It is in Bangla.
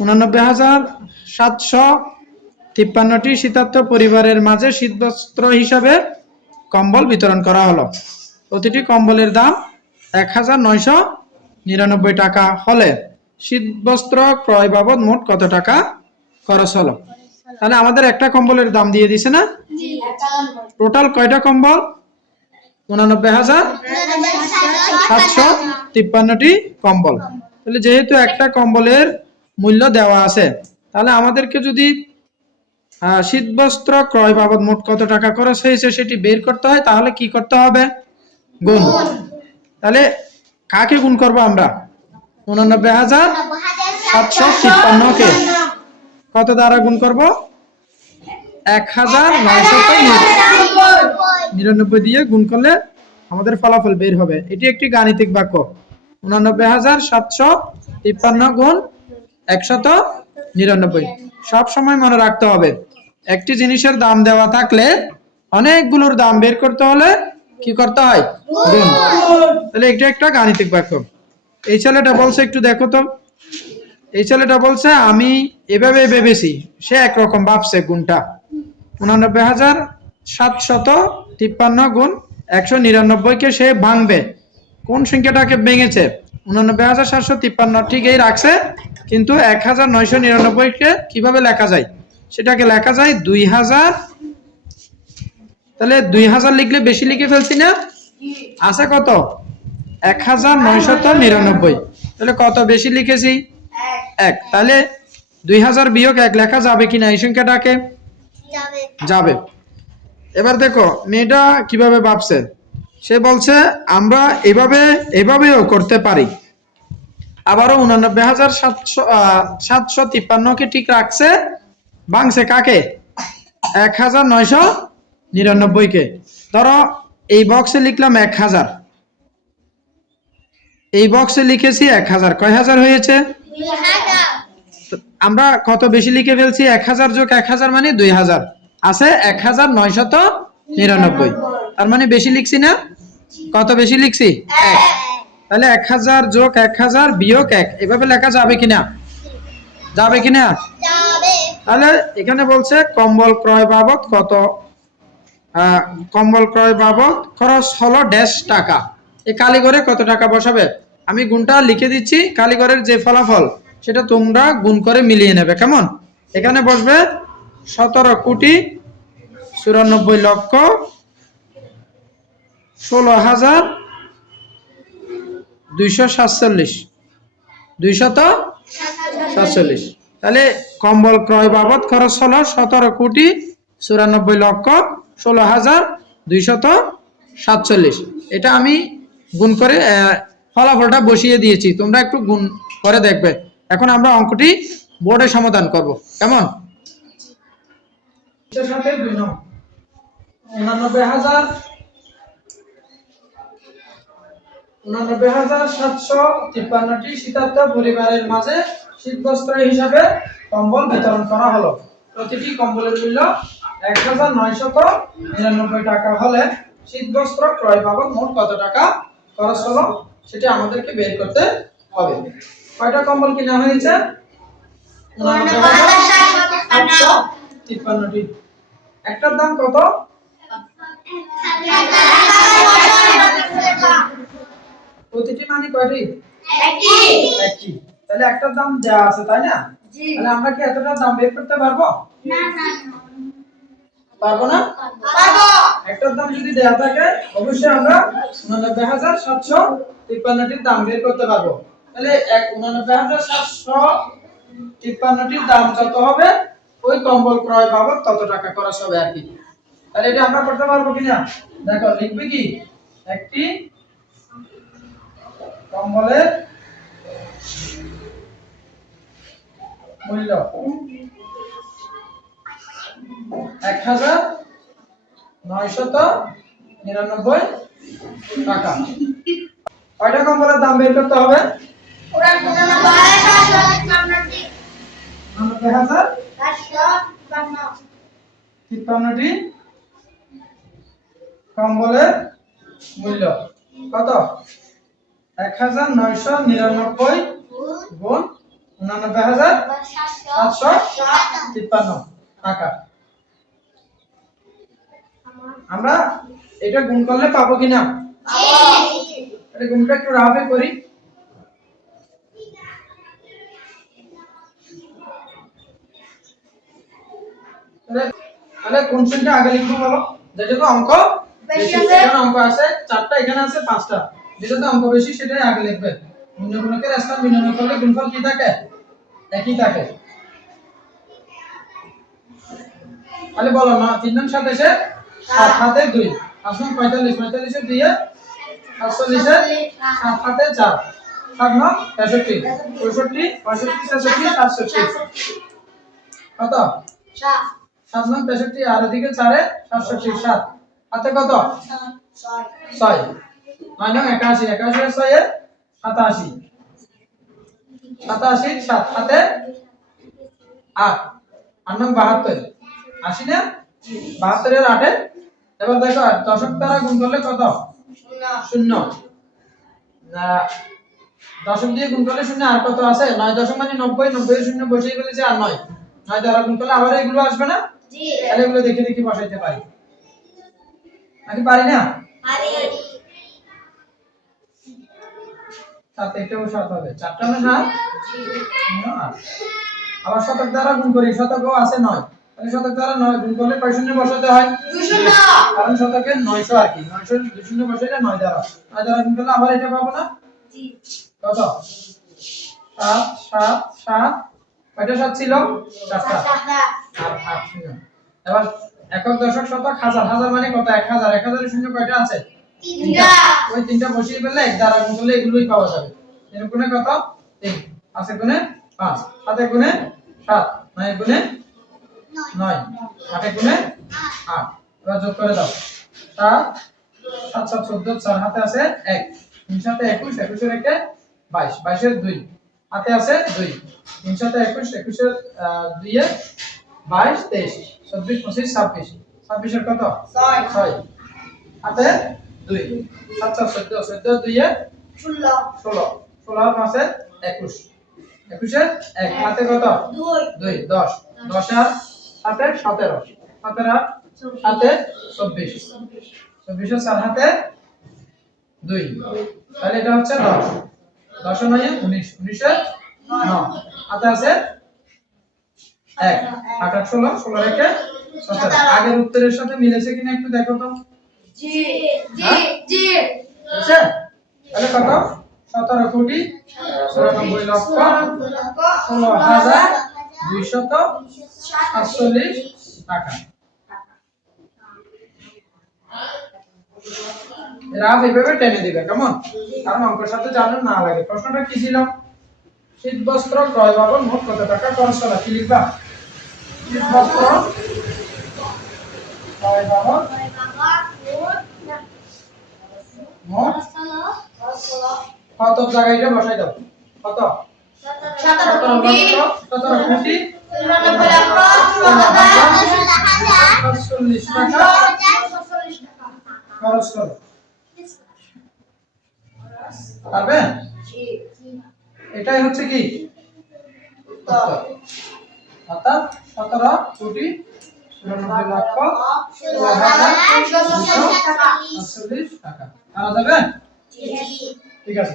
89,753টি শীতার্ত পরিবারের মাঝে শীতবস্ত্র হিসাবে কম্বল বিতরণ করা হলো। প্রতিটি কম্বলের দাম 1,999 টাকা হলে শীতবস্ত্র ক্রয় বাবদ মোট কত টাকা খরচ হলো? তাহলে আমাদের একটা কম্বলের দাম দিয়ে দিছে না? টোটাল কয়টা কম্বল? 89,753টি কম্বল। তাহলে যেহেতু একটা কম্বলের মূল্য দেওয়া আছে, তাহলে আমাদেরকে যদি শীতবস্ত্র ক্রয় বাবদ মোট কত টাকা খরচ হয়েছে সেটি বের করতে হয়, তাহলে কি করতে হবে? গুণ। তাহলে কাকে গুণ করব আমরা? 89,753কে কত দ্বারা গুণ করব? 1,999 দিয়ে গুণ করলে আমাদের ফলাফল বের হবে। এটি একটি গাণিতিক বাক্য। 89,753 গুণ 199। সব সময় মনে রাখতে হবে, একটি জিনিসের দাম দেওয়া থাকলে অনেকগুলোর দাম বের করতে হলে কি করতে হয়? গুণ। তাহলে এটা একটা গাণিতিক বাক্য। এই ছেলেটা বলছে, একটু দেখো তো, এই ছেলেটা বলছে আমি এভাবে ভেবেছি, সে একরকম ভাবছে গুণটা। 89,753 গুণ 199কে সে ভাঙবে। কোন সংখ্যাটাকে ভেঙেছে? 89,753 ঠিক এই রাখছে, কিন্তু 1,999কে কিভাবে লেখা যায়? সেটাকে লেখা যায় 2000। তাহলে 2000 লিখলে বেশি লিখে ফেলছি না? আছে কত? 1,999। তাহলে কত বেশি লিখেছি? 1। তাহলে 2000 বিয়োগ 1 লেখা যাবে কিনা এই সংখ্যাটাকে? যাবে। এবার দেখো মেয়েটা কিভাবে ভাবছে। সে বলছে আমরা এভাবেও করতে পারি। আবারও 89,753কে ঠিক রাখছে, ভাঙছে কাকে? 1,999কে। ধরো এই বক্সে লিখলাম 1000, এই বক্সে লিখেছি 1000। কয় হাজার হয়েছে? আমরা কত বেশি লিখে ফেলছি? 1000 যোগ 1000 মানে 2000। আছে 1,999। তার মানে বেশি লিখছি না? কত বেশি লিখছি? 1। তাহলে 1000 যোগ 1000 বিয়োগ 1 এভাবে লেখা যাবে কিনা? যাবে কিনা? তাহলে এখানে বলছে কম্বল ক্রয় বাবদ কত, কম্বল ক্রয় বাবদ খরচ হলো ড্যাশ টাকা। এই কালীঘরে কত টাকা বসাবে? আমি গুণটা লিখে দিচ্ছি, কালীঘরের যে ফলাফল সেটা তোমরা গুণ করে মিলিয়ে নেবে, কেমন? এখানে বসবে 17,94,16,247। 247। তাহলে কম্বল ক্রয় বাবদ খরচ হলো 17,94,16,247। এটা আমি গুণ করে ফলাফলটা বসিয়ে দিয়েছি, তোমরা একটু গুণ করে দেখবে। এখন আমরা অঙ্কটি বোর্ডে সমাধান করব, কেমন? 89,753টি শীতার্ত পরিবারের মাঝে শীতবস্ত্র হিসাবে কম্বল বিতরণ করা হলো। প্রতিটি কম্বলের মূল্য 1,999 টাকা হলে শীতবস্ত্র ক্রয় বাবদ মোট কত টাকা খরচ হলো সেটা আমাদেরকে বের করতে হবে। কয়টা কম্বল কিনা হয়েছে? 89,753টি। একটার দাম কত? প্রতিটি মানে কয়টি? একটি। তাহলে একটার দাম দেওয়া আছে, তাই না? তাহলে আমরা কি এতটার দাম বের করতে পারবো? পারবো না? একটার দাম যদি দেওয়া থাকে অবশ্যই আমরা 89,753টির দাম বের করতে পারবো। তাহলে 89,753টির দাম যত হবে ওই কম্বল ক্রয় বাবদ তত টাকা খরচ হবে আর কি। তাহলে এটা আমরা করতে পারবো কিনা দেখো, লিখবে কি? একটি কম্বলের মূল্য 1,999 টাকা। কয়টা কম্বলের দাম বের করতে হবে? 89,753টি কম্বলের মূল্য কত? 1,999 গুণ 89,753 টাকা। আমরা এটা গুণ করলে পাবো কিনা? এটা গুণটা একটু রাফে করি। তাহলে কোন সংখ্যা আগে লিখবো বলো? যেটাতে অঙ্ক বেশি আছে। এখানে অঙ্ক আছে 4টা, এখানে আছে 5টা। যেটাতে অঙ্ক বেশি সেটাই আগে লিখবে। গুণনের স্থান বিনিময় করলে গুণফল কি থাকে? একই থাকে। তাহলে বলো না 3 নং 7 এসে 7 হাতে 2 5 নং 45 45 এর 2 এ 47 এর 7 হাতে 4 7 নং 63 65 65 66 67 কত? 7 নং 63 আর এদিকে 4 এ 67 7 হাতে কত? 6 9 নং 81 81 এর 6 এ 87 87 7 হাতে 8 8 নং 72 80 না 72 এর 8 এ এবার দেখো দশক দ্বারা গুণ করলে কত? 0 না দশক দিয়ে গুণ করলে 0 আর কত আছে? 9 দশক মানে 90 90 এর 0 বসিয়ে ফেলেছি আর 9 9 দ্বারা গুণ করলে আবার এগুলো আসবে না? জি। তাহলে এগুলো দেখে দেখে বসাইতে পারি নাকি পারি না? পারি। সাথে এটাও 7 হবে 4টা না 7 জি 8 আবার শতক দ্বারা গুণ করি শতকও আছে 9 তাহলে শতক দ্বারা 9 গুণ করলে কয় শূন্য বসাতে হয়? 2 শূন্য কারণ শতকে 900 আর কি 900 2 শূন্য বসাইলে 9 দ্বারা 9 দ্বারা গুণ করলে আবার এটা পাবো না? জি কত? 7 7 7 কয়টা 7 ছিল? 4টা আর 8 শূন্য। এবার একক দশক শতক হাজার হাজার মানে কত? 1000 1000 এর শূন্য কয়টা আছে? 3টা ওই 3টা বসিয়ে ফেললে 1 দ্বারা গুণ করলে এগুলোই পাওয়া যাবে। এর গুণে কত? 3 আছে গুণে 5 7 গুণে 7 9 গুণে 9 8 গুণে 8 এবার যোগ করে দাও 7 7 7 14 4 হাতে আছে 1 3 সাথে 21 21 এর 1 22 22 এর 2 হাতে আছে 2 3 সাথে 21 21 এর 2 এ 22 23 24 25 26 26 এর কত? 6 6 হাতে 2 7 7 14 14 2 এ 16 16 16 আর 5 এ 21 21 এর 1 হাতে কত? 2 10 10 আর হাতে 17 17 আর হাতে 24 24 এর 4 হাতে 2 তাহলে এটা হচ্ছে 10 10 এর 9 এ 19 19 এর 9 হাতে আছে 1 8 8 16 16 রেখে 17 আগের উত্তরের সাথে মিলেছে কিনা একটু দেখো তো। জি জি জি আচ্ছা তাহলে কত? 17 কোটি 94 লক্ষ 16,247 টাকা। রাফ এভাবে টেনে দিবে কেমন? কারণ অঙ্কের সাথে জানো না লাগে। প্রশ্নটা কি ছিল? শীত বস্ত্র ক্রয় বাবদ মোট কত টাকা খরচ হলো? কি লিখবা? শীত বস্ত্র ক্রয় বাবদ মোট কত জায়গায় এটা বসাই দাও কত? 17 কোটি 94 লক্ষ 45 টাকা খরচ করো। পারবে? জি এটাই হচ্ছে কি উত্তর। অর্থাৎ 17 কোটি 94 লক্ষ 45 টাকা। পারা যাবে? জি ঠিক আছে।